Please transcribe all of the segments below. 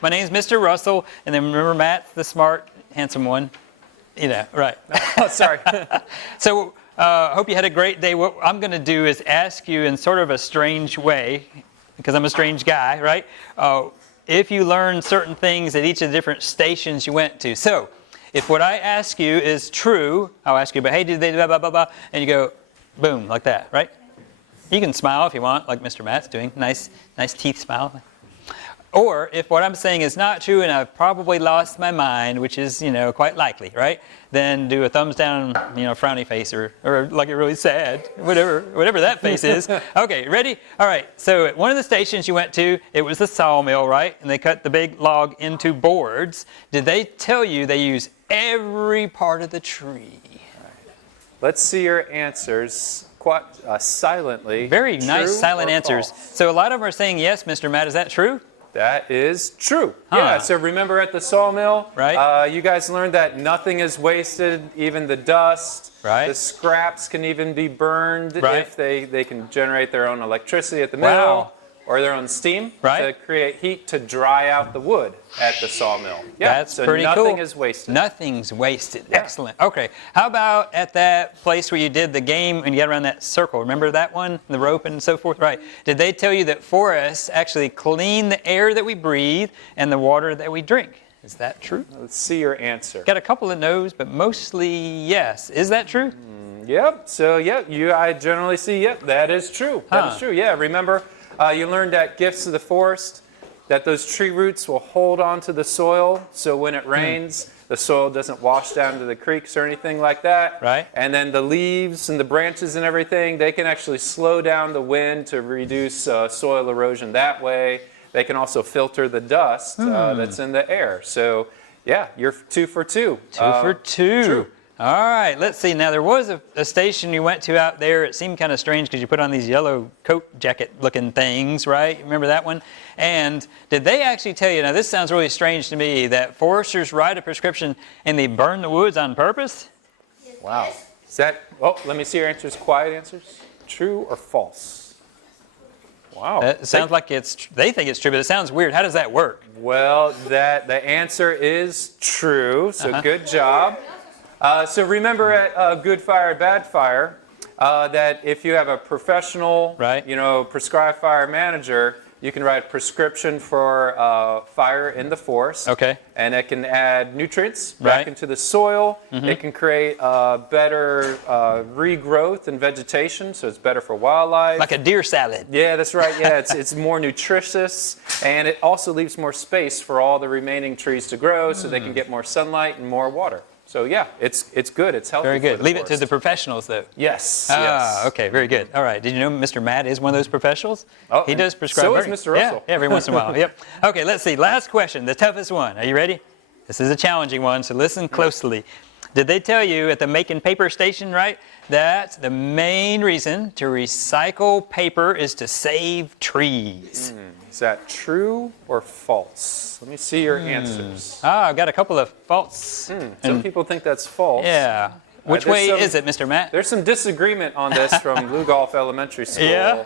my name's Mr. Russell, and then remember Matt, the smart, handsome one. You know, right. Oh, sorry. So, hope you had a great day. What I'm going to do is ask you in sort of a strange way, because I'm a strange guy, right? If you learned certain things at each of the different stations you went to. So, if what I ask you is true, I'll ask you, but hey, did they blah, blah, blah, blah, and you go, boom, like that, right? You can smile if you want, like Mr. Matt's doing. Nice teeth smile. Or if what I'm saying is not true and I've probably lost my mind, which is, quite likely, right? Then do a thumbs down, frowny face or like a really sad, whatever that face is. Okay, ready? All right, so at one of the stations you went to, it was the sawmill, right? And they cut the big log into boards. Did they tell you they use every part of the tree? Let's see your answers quite silently. Very nice silent answers. So a lot of them are saying yes, Mr. Matt. Is that true? That is true. Huh. Yeah, so remember at the sawmill, right? You guys learned that nothing is wasted, even the dust. Right. The scraps can even be burned right. if they can generate their own electricity at the mill. Wow. Or their own steam right. to create heat to dry out the wood at the sawmill. Yeah, that's so pretty cool. Nothing is wasted. Nothing's wasted. Yeah. Excellent. Okay. How about at that place where you did the game and you got around that circle? Remember that one? The rope and so forth? Right. Did they tell you that forests actually clean the air that we breathe and the water that we drink? Is that true? Let's see your answer. Got a couple of no's, but mostly yes. Is that true? Yep. So, I generally see, that is true. That is true. Yeah, remember, you learned at Gifts of the Forest that those tree roots will hold onto the soil, so when it rains, the soil doesn't wash down to the creeks or anything like that. Right. And then the leaves and the branches and everything, they can actually slow down the wind to reduce soil erosion that way. They can also filter the dust that's in the air. So, yeah, you're 2 for 2. 2 for 2. True. All right, let's see. Now, there was a station you went to out there. It seemed kind of strange because you put on these yellow coat jacket looking things, right? Remember that one? And did they actually tell you, now this sounds really strange to me, that foresters write a prescription and they burn the woods on purpose? Wow. Is that, let me see your answers. Quiet answers. True or false? Wow. It sounds like they think it's true, but it sounds weird. How does that work? Well, the answer is true, so good job. So remember at Good Fire, Bad Fire, that if you have a professional, prescribed fire manager, you can write a prescription for fire in the forest. Okay. And it can add nutrients back into the soil. It can create better regrowth and vegetation, so it's better for wildlife. Like a deer salad. Yeah, that's right. Yeah, it's more nutritious, and it also leaves more space for all the remaining trees to grow, so they can get more sunlight and more water. So yeah, it's good. It's healthy. Very good. For the Leave forest. it to the professionals, though. Yes. Yes. Okay. Very good. All right. Did you know Mr. Matt is one of those professionals? Oh, he does prescribe. So is Mr. Russell. Yeah, every once in a while. Yep. Okay. Let's see. Last question. The toughest one. Are you ready? This is a challenging one, so listen closely. Did they tell you at the Making Paper station, right, that the main reason to recycle paper is to save trees? Is that true or false? Let me see your answers. I've got a couple of false. Some people think that's false. Yeah. Which way is it, Mr. Matt? There's some disagreement on this from Lugolf Elementary School. Yeah.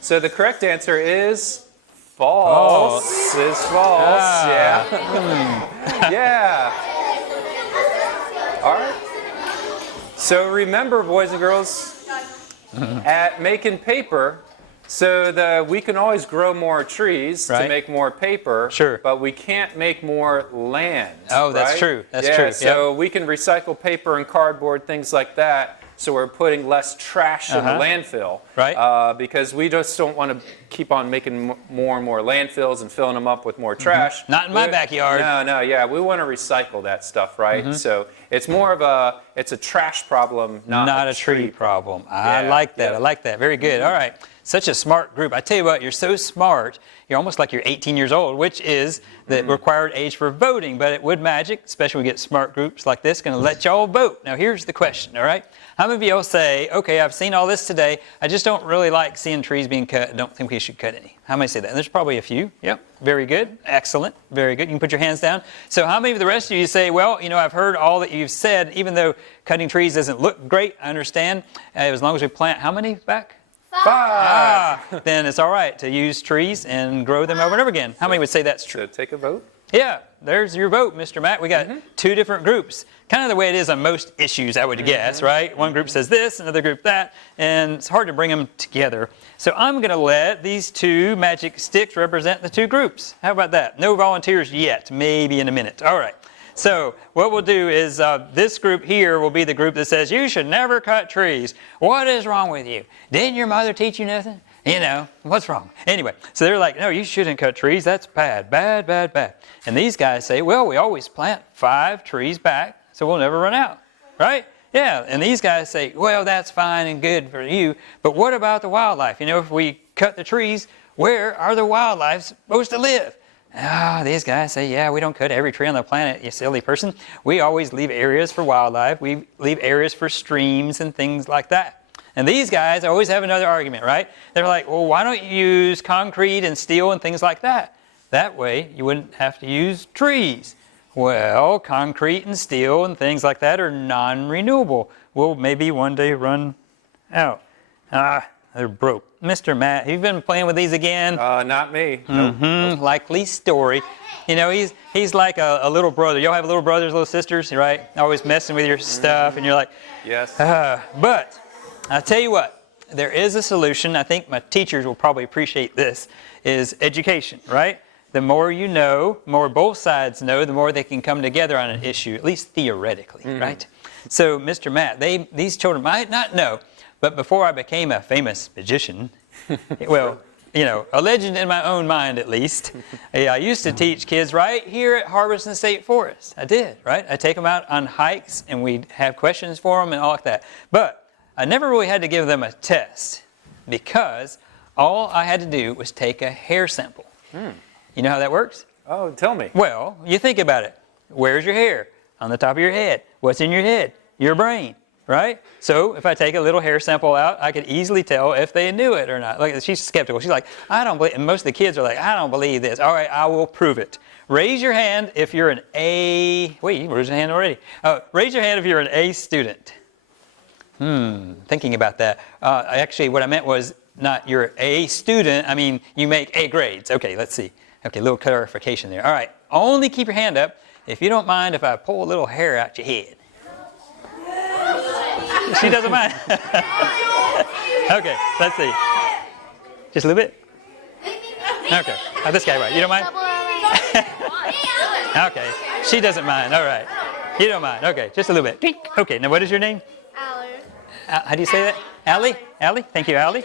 So the correct answer is false. Is false. Yeah. Yeah. All right. So remember, boys and girls, at Making Paper, so we can always grow more trees to make more paper, but we can't make more land. Oh, that's true. That's true. So we can recycle paper and cardboard, things like that. So we're putting less trash in the landfill, because we just don't want to keep on making more and more landfills and filling them up with more trash. Not in my backyard. No, yeah, we want to recycle that stuff, right? So it's more of it's a trash problem, not a tree problem. I like that. I like that. Very good. All right. Such a smart group. I tell you what, you're so smart, you're almost like you're 18 years old, which is the required age for voting. But at Wood Magic, especially when we get smart groups like this, going to let y'all vote. Now, here's the question, all right? How many of y'all say, okay, I've seen all this today, I just don't really like seeing trees being cut, I don't think we should cut any? How many say that? And there's probably a few. Yep. Very good. Excellent. Very good. You can put your hands down. So how many of the rest of you say, well, I've heard all that you've said, even though cutting trees doesn't look great, I understand. As long as we plant, how many back? 5. then it's all right to use trees and grow them over and over again. How many would say that's true? So take a vote. Yeah, there's your vote, Mr. Matt. We got two different groups. Kind of the way it is on most issues, I would guess, right? One group says this, another group that, and it's hard to bring them together. So I'm going to let these two magic sticks represent the two groups. How about that? No volunteers yet, maybe in a minute. All right. So what we'll do is this group here will be the group that says, you should never cut trees. What is wrong with you? Didn't your mother teach you nothing? You know, what's wrong? Anyway, so they're like, no, you shouldn't cut trees. That's bad, bad, bad, bad. And these guys say, well, we always plant 5 trees back, so we'll never run out, right? Yeah, and these guys say, well, that's fine and good for you, but what about the wildlife? You know, if we cut the trees, where are the wildlife supposed to live? These guys say, yeah, we don't cut every tree on the planet, you silly person. We always leave areas for wildlife. We leave areas for streams and things like that. And these guys always have another argument, right? They're like, well, why don't you use concrete and steel and things like that? That way, you wouldn't have to use trees. Well, concrete and steel and things like that are non-renewable. We'll maybe one day run out. They're broke. Mr. Matt, have you been playing with these again? Not me. Nope. Likely story. You know, he's like a little brother. Y'all have little brothers, little sisters, right? Always messing with your stuff, and you're like, yes. But I'll tell you what, there is a solution. I think my teachers will probably appreciate this, is education, right? The more you know, the more both sides know, the more they can come together on an issue, at least theoretically, right? So, Mr. Matt, these children might not know, but before I became a famous magician, well, you know, a legend in my own mind at least, I used to teach kids right here at Harbison State Forest. I did, right? I'd take them out on hikes and we'd have questions for them and all like that. But I never really had to give them a test because all I had to do was take a hair sample. You know how that works? Oh, tell me. Well, you think about it. Where's your hair? On the top of your head. What's in your head? Your brain, right? So if I take a little hair sample out, I could easily tell if they knew it or not. Like, she's skeptical. She's like, I don't believe, and most of the kids are like, I don't believe this. All right, I will prove it. Raise your hand if you're an A. Wait, you raised your hand already. Raise your hand if you're an A student. Thinking about that. Actually, what I meant was not you're A student. I mean, you make A grades. Okay, let's see. Okay, a little clarification there. All right, only keep your hand up if you don't mind if I pull a little hair out your head. She doesn't mind. Okay, let's see. Just a little bit? Okay, this guy, right? You don't mind? Okay, she doesn't mind. All right, you don't mind. Okay, just a little bit. Okay, now what is your name? Allie. How do you say that? Allie? Allie? Thank you, Allie.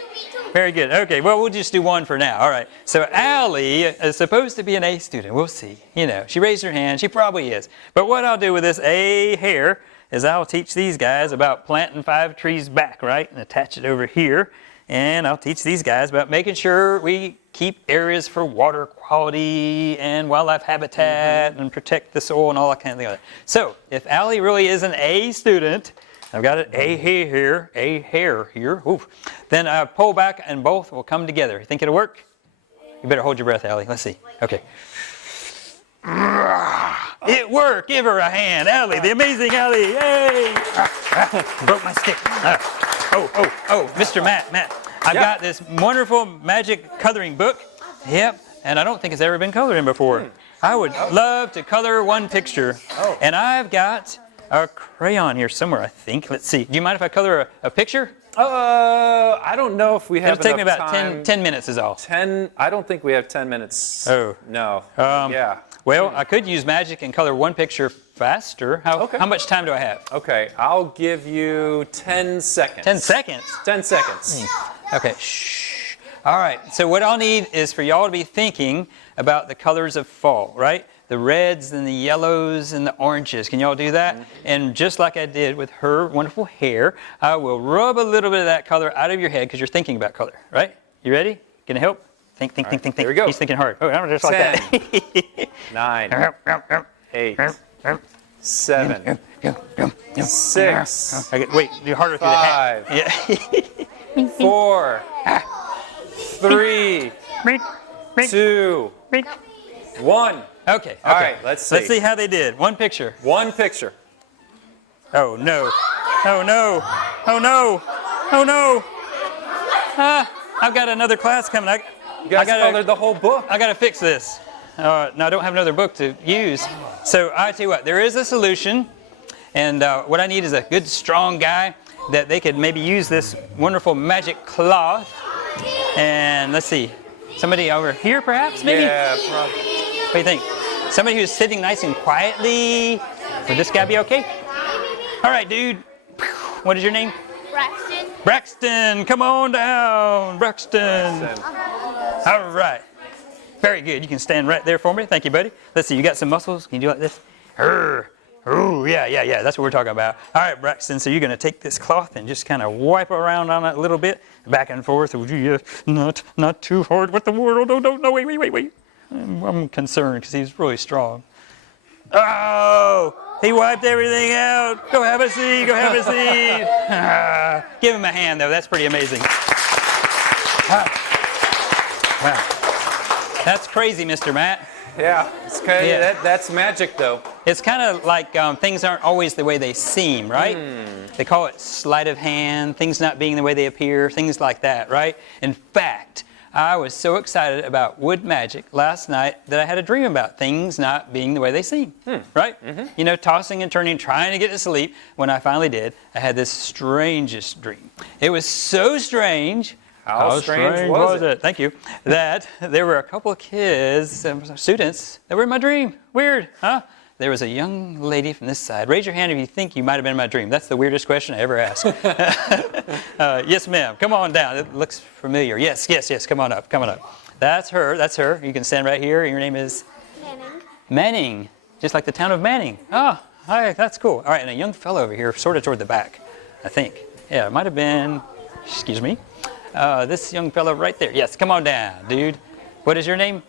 Very good. Okay, well, we'll just do one for now. All right. So Allie is supposed to be an A student. We'll see. You know, she raised her hand. She probably is. But what I'll do with this A hair is I'll teach these guys about planting 5 trees back, right? And attach it over here. And I'll teach these guys about making sure we keep areas for water quality and wildlife habitat and protect the soil and all that kind of thing. So if Allie really is an A student, I've got an A hair here. Oof. Then I pull back and both will come together. You think it'll work? You better hold your breath, Allie. Let's see. Okay. It worked. Give her a hand. Allie, the amazing Allie. Yay! Broke my stick. Mr. Matt. I've got this wonderful magic coloring book. Yep. And I don't think it's ever been colored in before. I would love to color one picture. And I've got a crayon here somewhere, I think. Let's see. Do you mind if I color a picture? I don't know if we have It'll take me enough about time. 10 minutes is all. I don't think we have 10 minutes. Oh. No. Yeah. Well, I could use magic and color one picture faster. How much time do I have? Okay, I'll give you 10 seconds. 10 seconds? 10 seconds. Okay, shh. All right, so what I'll need is for y'all to be thinking about the colors of fall, right? The reds and the yellows and the oranges. Can y'all do that? And just like I did with her wonderful hair, I will rub a little bit of that color out of your head because you're thinking about color, right? You ready? Can I help? Think. Here we go. He's thinking hard. Oh, I'm just like 10, 9, 8, 7, 6, okay, wait, do harder through the hat. 5, Yeah. 4, 3, 2, 1. Okay. All right, let's see. Let's see how they did. One picture. One picture. Oh no. Oh no. Oh no. Oh no. I've got another class coming. You guys colored the whole book. I got to fix this. Now, I don't have another book to use. So I tell you what, there is a solution. And what I need is a good, strong guy that they could maybe use this wonderful magic cloth. And let's see, somebody over here perhaps, maybe? Yeah, probably. What do you think? Somebody who's sitting nice and quietly. Would this guy be okay? All right, dude. What is your name? Braxton. Braxton, come on down, Braxton. All right. Very good. You can stand right there for me. Thank you, buddy. Let's see, you got some muscles. Can you do like this? Oh, yeah. That's what we're talking about. All right, Braxton, so you're going to take this cloth and just kind of wipe around on it a little bit, back and forth. Would you, not too hard with the word. Oh, no, wait. I'm concerned because he's really strong. Oh, he wiped everything out. Go have a seat. Give him a hand, though. That's pretty amazing. Wow. That's crazy, Mr. Matt. Yeah, it's kind of, Yeah. that's magic, though. It's kind of like things aren't always the way they seem, right? They call it sleight of hand, things not being the way they appear, things like that, right? In fact, I was so excited about wood magic last night that I had a dream about things not being the way they seem, right? You know, tossing and turning, trying to get to sleep. When I finally did, I had this strangest dream. It was so strange. How strange was it? Thank you. That there were a couple of kids, students, that were in my dream. Weird, huh? There was a young lady from this side. Raise your hand if you think you might have been in my dream. That's the weirdest question I ever asked. Yes, ma'am. Come on down. It looks familiar. Yes. Come on up. That's her. You can stand right here. Your name is? Manning. Just like the town of Manning. Oh, hi. That's cool. All right, and a young fellow over here, sort of toward the back, I think. Yeah, it might have been, excuse me. This young fellow right there. Yes, come on down, dude. What is your name?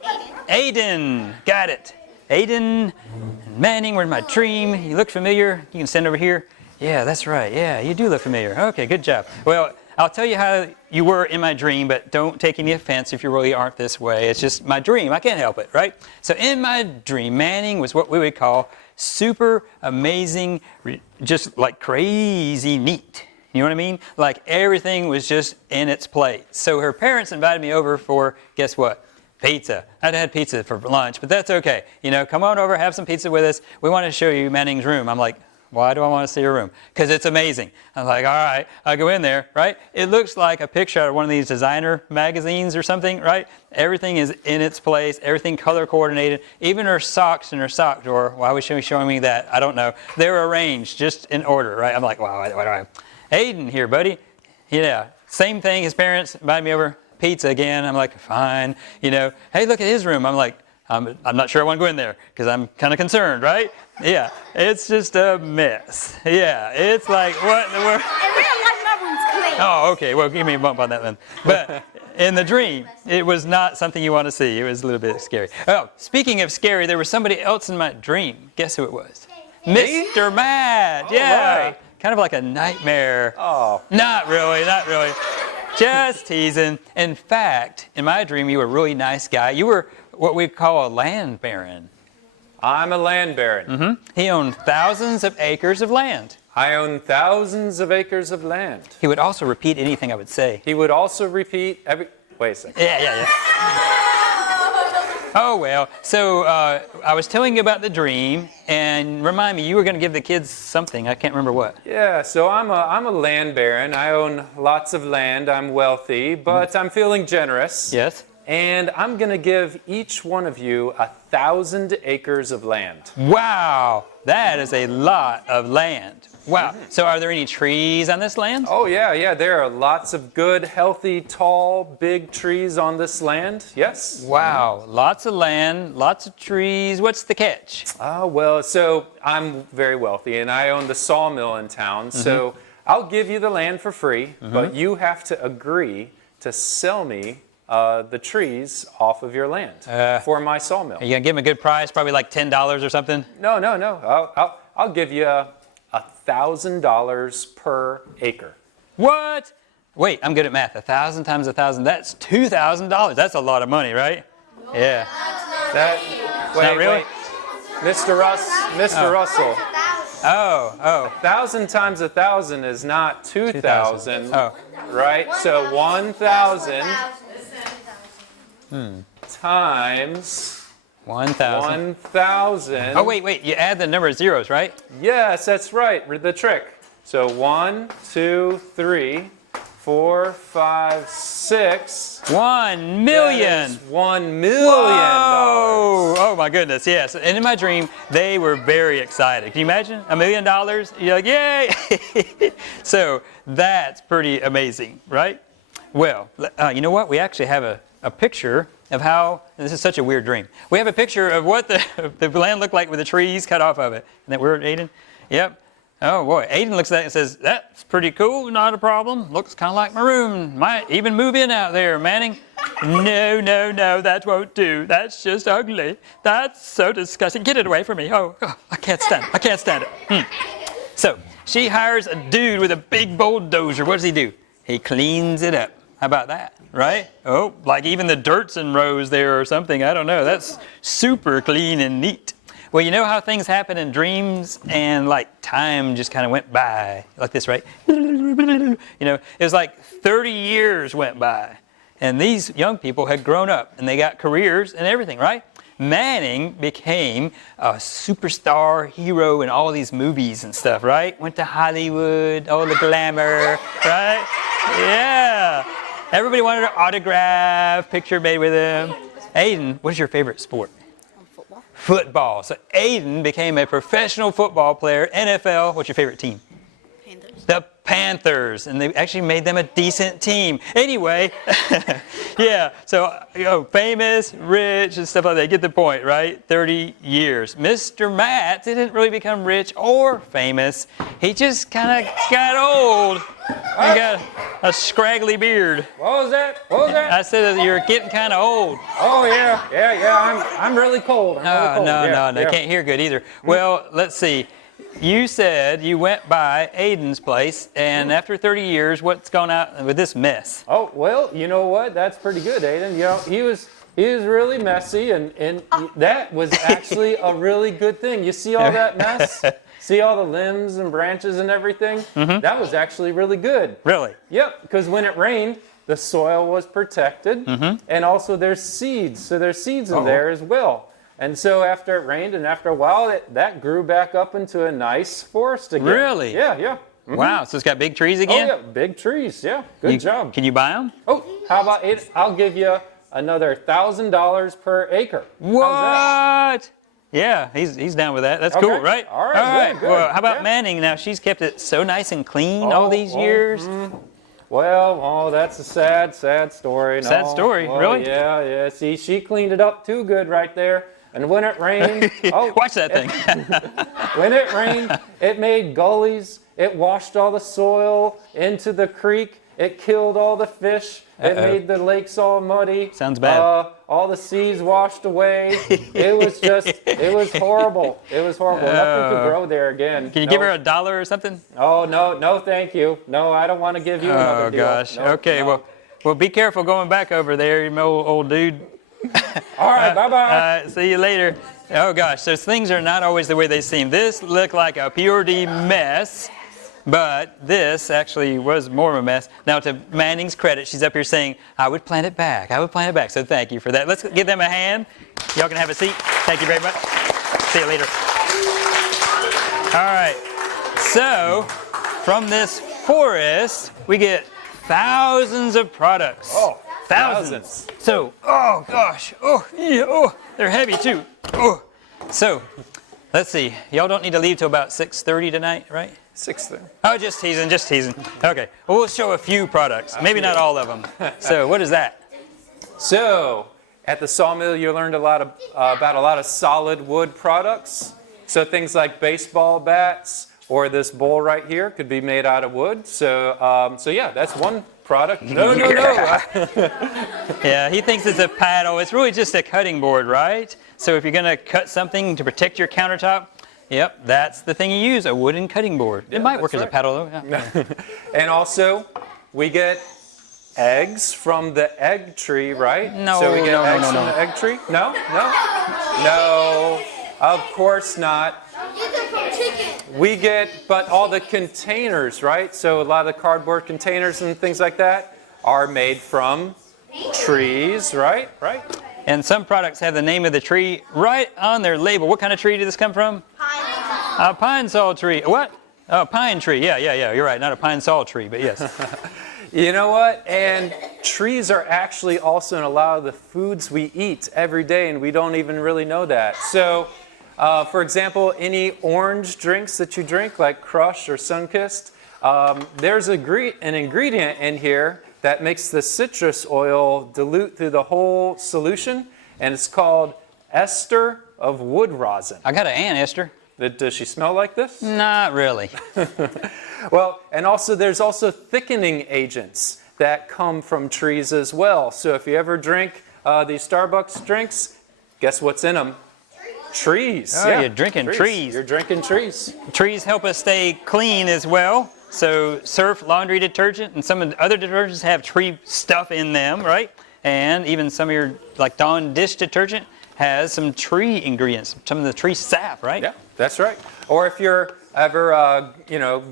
Aiden. Got it. Aiden and Manning were in my dream. You look familiar. You can stand over here. Yeah, that's right. Yeah, you do look familiar. Okay, good job. Well, I'll tell you how you were in my dream, but don't take any offense if you really aren't this way. It's just my dream. I can't help it, right? So in my dream, Manning was what we would call super amazing, just like crazy neat. You know what I mean? Like everything was just in its place. So her parents invited me over for, guess what? Pizza. I'd had pizza for lunch, but that's okay. You know, come on over, have some pizza with us. We want to show you Manning's room. I'm like, why do I want to see your room? Because it's amazing. I'm like, all right, I go in there, right? It looks like a picture out of one of these designer magazines or something, right? Everything is in its place, everything color coordinated. Even her socks in her sock drawer. Why was she showing me that? I don't know. They're arranged just in order, right? I'm like, wow, why do I? Aiden here, buddy. Yeah, same thing. His parents invited me over. Pizza again. I'm like, fine. You know, hey, look at his room. I'm like, I'm not sure I want to go in there because I'm kind of concerned, right? Yeah, it's just a mess. Yeah, it's like, what in the world? In real life, my room's clean. Oh, okay. Well, give me a bump on that then. But in the dream, it was not something you want to see. It was a little bit scary. Oh, speaking of scary, there was somebody else in my dream. Guess who it was? Mr. Matt. Yeah. Right. Kind of like a nightmare. Oh. Not really. Just teasing. In fact, in my dream, you were a really nice guy. You were what we call a land baron. I'm a land baron. He owned thousands of acres of land. I own thousands of acres of land. He would also repeat anything I would say. He would also repeat every... Wait a second. Yeah. Oh, well. So I was telling you about the dream, and remind me, you were going to give the kids something. I can't remember what. Yeah, so I'm a land baron. I own lots of land. I'm wealthy, but I'm feeling generous. Yes. And I'm going to give each one of you 1,000 acres of land. Wow. That is a lot of land. Wow. So are there any trees on this land? Oh, yeah. There are lots of good, healthy, tall, big trees on this land. Yes? Wow. Lots of land, lots of trees. What's the catch? Well, so I'm very wealthy, and I own the sawmill in town. So I'll give you the land for free, but you have to agree to sell me the trees off of your land for my sawmill. Are you going to give him a good price? Probably like $10 or something? No. I'll give you $1,000 per acre. What? Wait, I'm good at math. 1,000 times 1,000, that's $2,000. That's a lot of money, right? Yeah. Wait, not really? Mr. Russell. Oh. 1,000 times 1,000 is not 2,000, Oh. right? So 1,000 times 1,000. 1,000. Oh, wait. You add the number of zeros, right? Yes, that's right. The trick. So 1, 2, 3, 4, 5, 6. 1 million. That is $1 million. Whoa! Oh my goodness, yes. And in my dream, they were very excited. Can you imagine? $1 million? You're like, yay! So that's pretty amazing, right? Well, you know what? We actually have a picture of how, and this is such a weird dream. We have a picture of what the land looked like with the trees cut off of it. Isn't that weird, Aiden? Yep. Oh boy, Aiden looks at it and says, that's pretty cool, not a problem. Looks kind of like my room. Might even move in out there, Manning. No, that won't do. That's just ugly. That's so disgusting. Get it away from me. Oh, I can't stand it. So she hires a dude with a big bulldozer. What does he do? He cleans it up. How about that, right? Oh, like even the dirt's in rows there or something. I don't know. That's super clean and neat. Well, you know how things happen in dreams and like time just kind of went by like this, right? You know, it was like 30 years went by and these young people had grown up and they got careers and everything, right? Manning became a superstar hero in all these movies and stuff, right? Went to Hollywood, all the glamour, right? Yeah. Everybody wanted an autograph, picture made with him. Aiden, what is your favorite sport? Football. So Aiden became a professional football player, NFL. What's your favorite team? Panthers. The Panthers. And they actually made them a decent team. Anyway, yeah, so, you know, famous, rich, and stuff like that. Get the point, right? 30 years. Mr. Matt didn't really become rich or famous. He just kind of got old. He got a scraggly beard. What was that? I said that you're getting kind of old. Oh yeah. I'm really cold. I'm really cold. No, can't hear good either. Well, let's see. You said you went by Aiden's place, and after 30 years, what's gone out with this mess? Oh well, you know what? That's pretty good, Aiden. You know, he was really messy, and that was actually a really good thing. You see all that mess? See all the limbs and branches and everything? Mm-hmm. That was actually really good. Really? Yep, because when it rained, the soil was protected, and also there's seeds. So there's seeds in there as well. And so after it rained and after a while, that grew back up into a nice forest again. Really? Yeah. Mm-hmm. Wow, so it's got big trees again? Oh yeah, big trees, yeah. Good job. Can you buy them? Oh, how about it? I'll give you another $1,000 per acre. What? Yeah, he's down with that. That's cool, right? All right, good. Well, how about Yeah. Manning? Now, she's kept it so nice and clean all these years. Well, that's a sad story. Sad story, really? Yeah. See, she cleaned it up too good right there. And when it rained, Watch that thing. When it rained, it made gullies. It washed all the soil into the creek. It killed all the fish. It made the lakes all muddy. Sounds bad. All the seas washed away. It was horrible. It was horrible. Nothing could grow there again. Can you give her $1 or something? Oh, no, thank you. No, I don't want to give you another deal. Oh, gosh. No, Okay, no. well, be careful going back over there, you old dude. All right, bye-bye. See you later. Oh, gosh, so things are not always the way they seem. This looked like a pure D mess, but this actually was more of a mess. Now, to Manning's credit, she's up here saying, I would plant it back. So thank you for that. Let's give them a hand. Y'all can have a seat. Thank you very much. See you later. All right. So, from this forest, we get thousands of products. Oh, thousands. So, oh gosh, they're heavy too. Oh. So, let's see. Y'all don't need to leave till about 6:30 tonight, right? 6:30. Oh, just teasing. Okay. Well, we'll show a few products. Maybe not all of them. So, what is that? So, at the sawmill, you learned about a lot of solid wood products. So things like baseball bats or this bowl right here could be made out of wood. So, yeah, that's one product. No. Yeah, he thinks it's a paddle. It's really just a cutting board, right? So if you're going to cut something to protect your countertop, yep, that's the thing you use, a wooden cutting board. It might work as a paddle, though. Yeah. And also, we get eggs from the egg tree, right? No, so we get no, eggs no, from no. the egg tree? No, of course not. Get them from chicken. we get, but all the containers, right? So a lot of the cardboard containers and things like that are made from trees, right? Right? And some products have the name of the tree right on their label. What kind of tree did this come from? A pine saw tree. What? Oh, pine tree. Yeah. You're right. Not a pine saw tree, but yes. You know what? And trees are actually also in a lot of the foods we eat every day, and we don't even really know that. So, for example, any orange drinks that you drink, like Crush or Sunkist, there's an ingredient in here that makes the citrus oil dilute through the whole solution, and it's called ester of wood rosin. I got an aunt, Esther. Does she smell like this? Not really. Well, and also there's also thickening agents that come from trees as well. So if you ever drink these Starbucks drinks, guess what's in them? Trees. Oh, you're drinking trees. You're drinking trees. Trees help us stay clean as well. So Surf laundry detergent and some of the other detergents have tree stuff in them, right? And even some of your, like Dawn dish detergent has some tree ingredients, some of the tree sap, right? Yeah, that's right. Or if you're ever,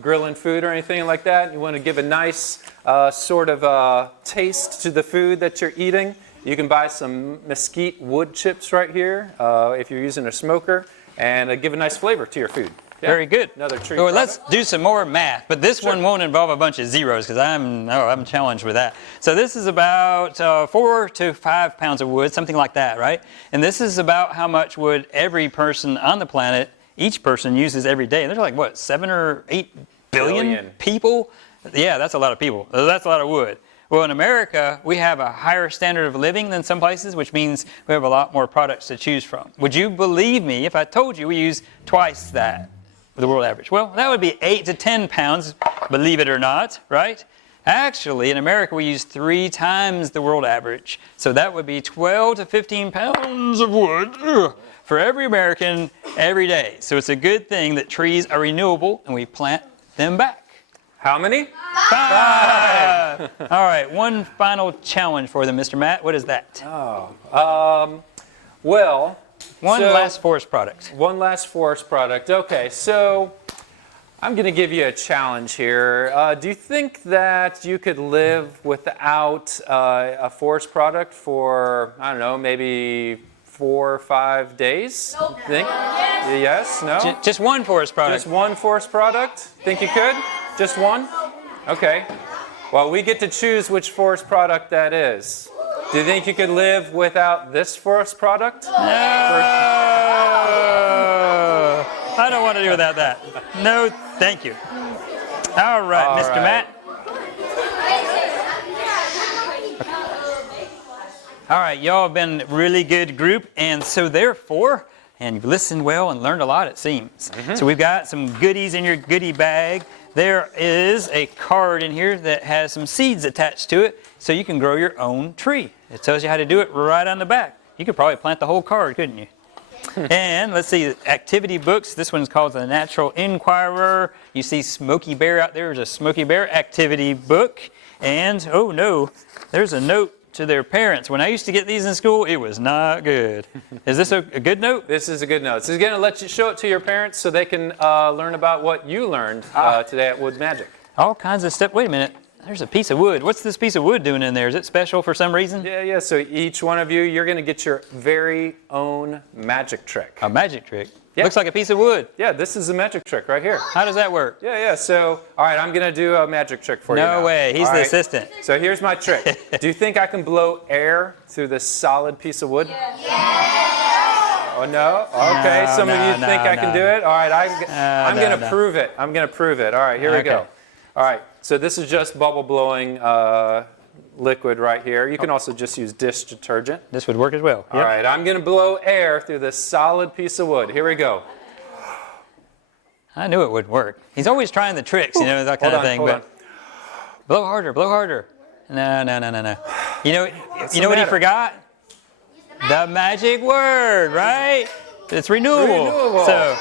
grilling food or anything like that, you want to give a nice sort of taste to the food that you're eating, you can buy some mesquite wood chips right here if you're using a smoker, and give a nice flavor to your food. Yeah. Very good. Another tree Well, product. let's do some more math, but this one won't involve a bunch of zeros because I'm challenged with that. So this is about 4 to 5 pounds of wood, something like that, right? And this is about how much wood every person on the planet, each person uses every day. And there's like, what, 7 or 8 billion people? Yeah, that's a lot of people. That's a lot of wood. Well, in America, we have a higher standard of living than some places, which means we have a lot more products to choose from. Would you believe me if I told you we use twice that? The world average. Well, that would be 8 to 10 pounds, believe it or not, right? Actually, in America, we use 3 times the world average. So that would be 12 to 15 pounds of wood for every American every day. So it's a good thing that trees are renewable and we plant them back. How many? 5! All right, one final challenge for them, Mr. Matt. What is that? One last forest product. One last forest product. Okay, so I'm going to give you a challenge here. Do you think that you could live without a forest product for, I don't know, maybe 4 or 5 days? Nope. Think? Yes? No? Just one forest product. Just one forest product? Think you could? Just one? Okay. Well, we get to choose which forest product that is. Do you think you could live without this forest product? No! I don't want to do without that. No, thank you. All right, Mr. Matt. All right, y'all have been a really good group, and so therefore, and you've listened well and learned a lot, it seems. So we've got some goodies in your goodie bag. There is a card in here that has some seeds attached to it, so you can grow your own tree. It tells you how to do it right on the back. You could probably plant the whole card, couldn't you? And let's see, activity books. This one's called The Natural Inquirer. You see Smokey Bear out there. There's a Smokey Bear activity book. And, oh no, there's a note to their parents. When I used to get these in school, it was not good. Is this a good note? This is a good note. This is going to let you show it to your parents so they can learn about what you learned today at Wood Magic. All kinds of stuff. Wait a minute. There's a piece of wood. What's this piece of wood doing in there? Is it special for some reason? Yeah. So each one of you, you're going to get your very own magic trick. A magic trick? Yeah. Looks like a piece of wood. Yeah, this is a magic trick right here. How does that work? Yeah. So, all right, I'm going to do a magic trick for you now. No way. He's All the right. assistant. So here's my trick. Do you think I can blow air through this solid piece of wood? Yeah. Oh, no? Okay, No, some of you no, think I can no. do it? All right, I'm no, going to no. prove it. I'm going to prove it. All right, here we Okay. go. All right, so this is just bubble blowing liquid right here. You can also just use dish detergent. This would work as well. All right, I'm going to blow air through this solid piece of wood. Here we go. I knew it would work. He's always trying the tricks, that kind of thing. Hold But on. blow harder, blow harder. No. You know what he matter? forgot? The magic word, right? It's renewable. Renewable. So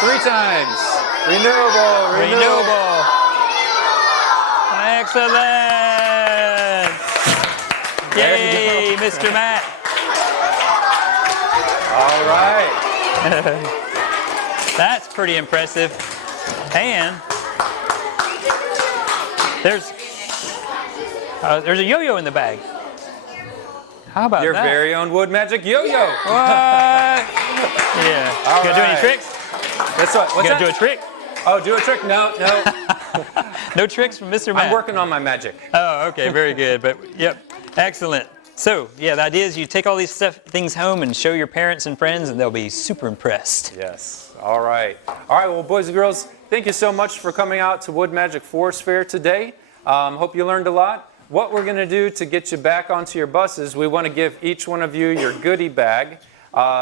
3 times. Renewable. renewable. Excellent. Yay, Mr. Matt. All right. That's pretty impressive. And there's a yo-yo in the bag. How about Your that? very own Wood Magic yo-yo. What? Yeah. All Gonna do any right. tricks? That's what. What's Gonna do a that? trick? Oh, do a trick? No. No tricks from Mr. Matt. I'm working on my magic. Oh, okay, very good. But yep, excellent. So yeah, the idea is you take all these things home and show your parents and friends, and they'll be super impressed. Yes. All right. All right. Well, boys and girls, thank you so much for coming out to Wood Magic Forest Fair today. Hope you learned a lot. What we're going to do to get you back onto your buses, we want to give each one of you your goodie bag.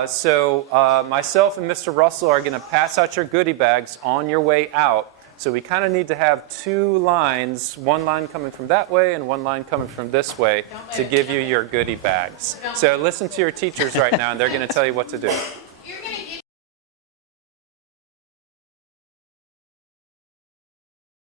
So myself and Mr. Russell are going to pass out your goodie bags on your way out. So we kind of need to have two lines, one line coming from that way and one line coming from this way to give you your goodie bags. So listen to your teachers right now and they're going to tell you what to do.